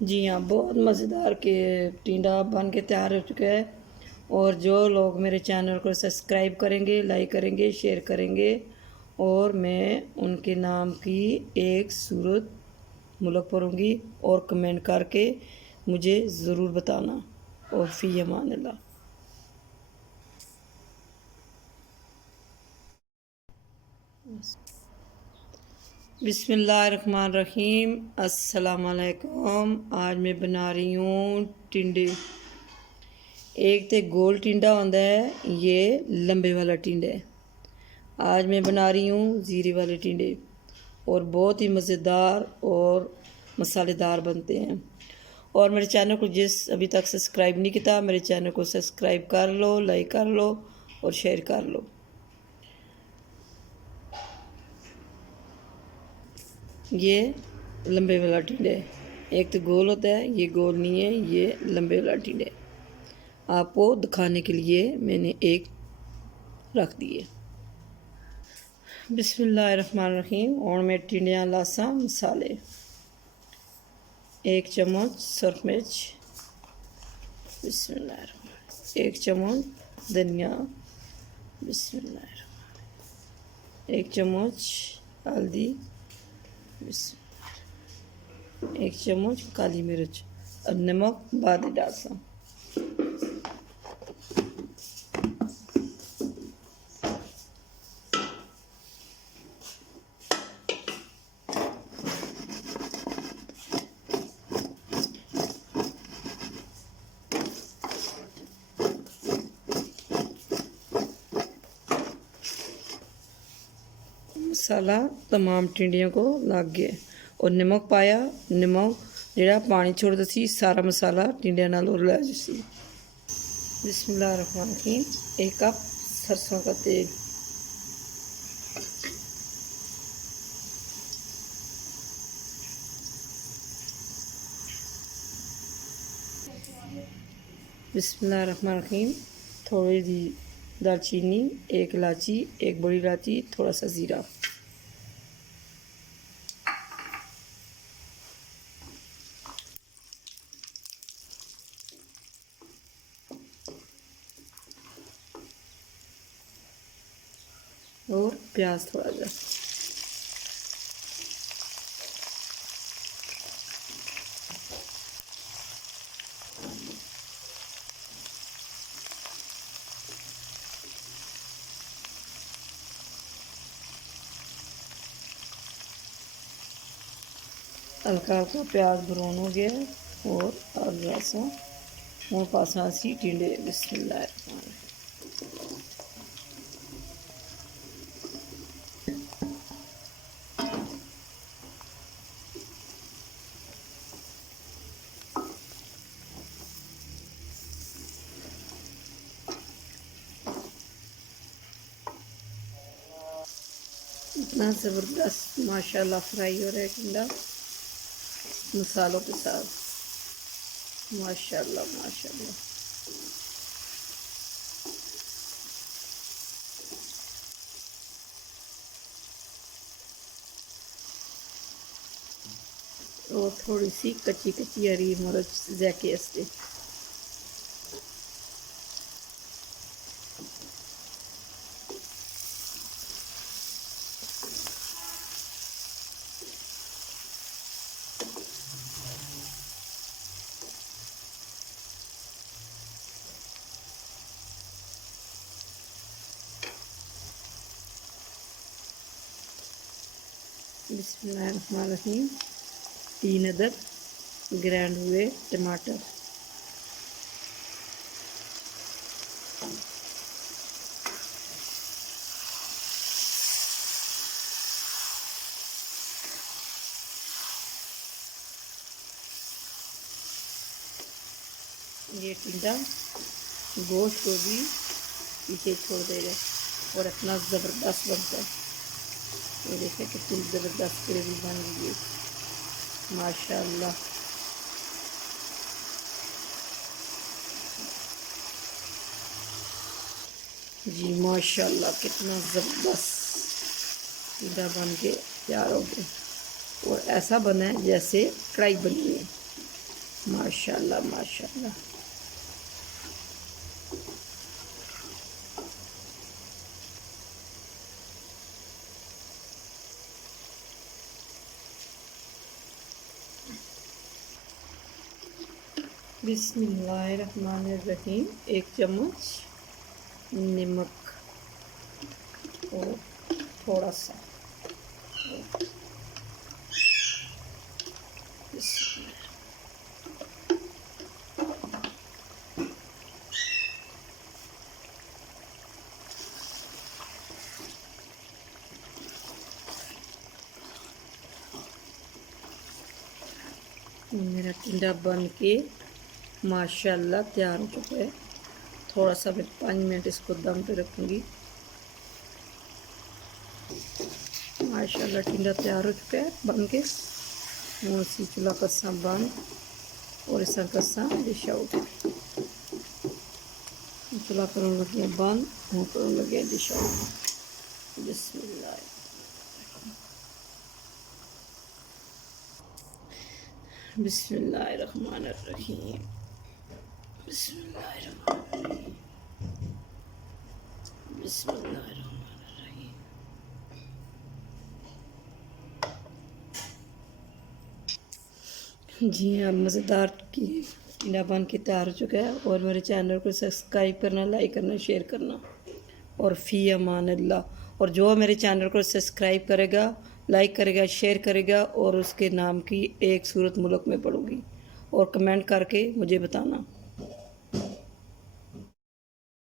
जी हाँ, बहुत मज़ेदार के टिंडा बन के तैयार हो चुका है। और जो लोग मेरे चैनल को सब्सक्राइब करेंगे, लाइक करेंगे, शेयर करेंगे, और मैं उनके नाम की एक सूरत मुल्क पढ़ूँगी, और कमेंट करके मुझे ज़रूर बताना। और फ़ी अमान अल्लाह। बिस्मिल्लाहिर्रहमानिर्रहीम। अस्सलाम वालेकुम। आज मैं बना रही हूँ टिंडे। एक तो गोल टिंडा होता है, ये लंबे वाला टिंडा है। आज मैं बना रही हूँ ज़ीरे वाले टिंडे, और बहुत ही मज़ेदार और मसालेदार बनते हैं। और मेरे चैनल को जिस अभी तक सब्सक्राइब नहीं किया, मेरे चैनल को सब्सक्राइब कर लो, लाइक कर लो और शेयर कर लो। ये लंबे वाला टिंडा है। एक तो गोल होता है, ये गोल नहीं है, ये लंबे वाला टिंडा है। आपको दिखाने के लिए मैंने एक रख दिए। बिस्मिल्लाहिर्रहमानिर्रहीम। और मैं टिंडियाँ लासा मसाले, 1 चम्मच सुरख मिर्च, बिस्मिल्लाहिर्रहमानिर्रहीम, 1 चम्मच धनिया, बिस्मिल्लाहिर्रहमानिर्रहीम, 1 चम्मच हल्दी, बिस्मिल्लाह, 1 चम्मच काली मिर्च, और नमक बाद में डालता। मसाला तमाम टिंडियों को लग गया, और नमक पाया। नमक जरा पानी छोड़ता सी, सारा मसाला टिंडिया नाल लै जसी। बिस्मिल्लाहिर्रहमानिर्रहीम। 1 कप सरसों का तेल, बिस्मिल्लाहिर्रहमानिर्रहीम। थोड़ी सी दालचीनी, 1 इलायची, 1 बड़ी इलायची, थोड़ा सा ज़ीरा। और प्याज थोड़ा सा। हल्का हल्का प्याज ब्राउन हो गया, और अब सा हूँ पासा सी टिंडे। बिस्मिल्लाहिर्रहमानिर्रहीम। इतना ज़बरदस्त माशाल्लाह फ्राई हो रहा है टिंडा मसालों के साथ। माशाल्लाह माशाल्लाह। और थोड़ी सी कच्ची कच्ची हरी मिर्च जैके अस्ते। बिस्मिल्लाहिर्रहमानिर्रहीम। 3 अदद ग्राइंड हुए टमाटर, ये टिंडा गोश्त को भी पीछे छोड़ देगा, और इतना ज़बरदस्त बनता है। ये देखिए कितनी ज़बरदस्त ग्रेवी बन गई है माशाल्लाह। जी माशाल्लाह, कितना ज़बरदस्त टिंडा बन के तैयार हो गया, और ऐसा बना है जैसे कढ़ाई बनी है। माशाल्लाह माशाल्लाह। बिस्मिल्लाहिर्रहमानिर्रहीम। 1 चम्मच नमक और थोड़ा सा मेरा टिंडा बन के माशाल्लाह तैयार हो चुका है। थोड़ा सा मैं 5 मिनट इसको दम पे रखूँगी। माशाल्लाह टिंडा तैयार हो चुका है बन के। उसी चूल्हा कस्सा बंद और इस कस्सा डिश आउट। चूल्हा करों लगे बंद और करों लगे डिश आउट। बिस्मिल्लाह। बिस्मिल्लाहिर्रहमानिर्रहीम। बिस्मिल्लाहिर्रहमानिर्रहीम। बिस्मिल्लाहिर्रहमानिर्रहीम। जी हाँ, मज़ेदार की टिंडा बन के तैयार हो चुका है। और मेरे चैनल को सब्सक्राइब करना, लाइक करना, शेयर करना। और फ़ी अमान अल्लाह। और जो मेरे चैनल को सब्सक्राइब करेगा, लाइक करेगा, शेयर करेगा और उसके नाम की एक सूरत मुल्क में पढ़ूँगी। और कमेंट करके मुझे बताना।